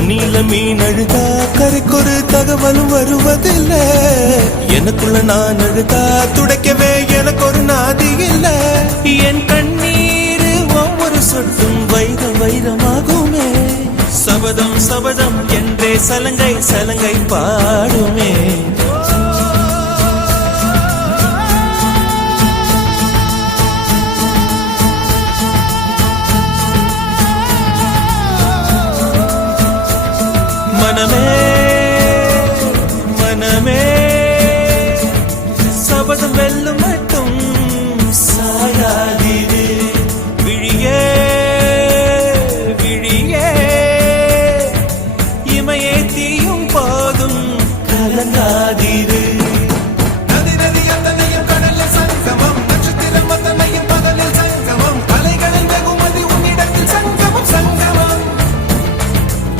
தண்ணியில மீன் அழுதா கரைக்கொரு தகவலும் வருவதில்ல. எனக்குள்ள நான் அழுதா துடைக்கவே எனக்கு ஒரு நாதி இல்ல. என் கண்ணீர் ஒவ்வொரு சொட்டும் வைர வைரமாகுமே. சபதம் சபதம் என்றே சலங்கை சலங்கை பாடுமே. மனமே மனமே சபதம் வெல்லும்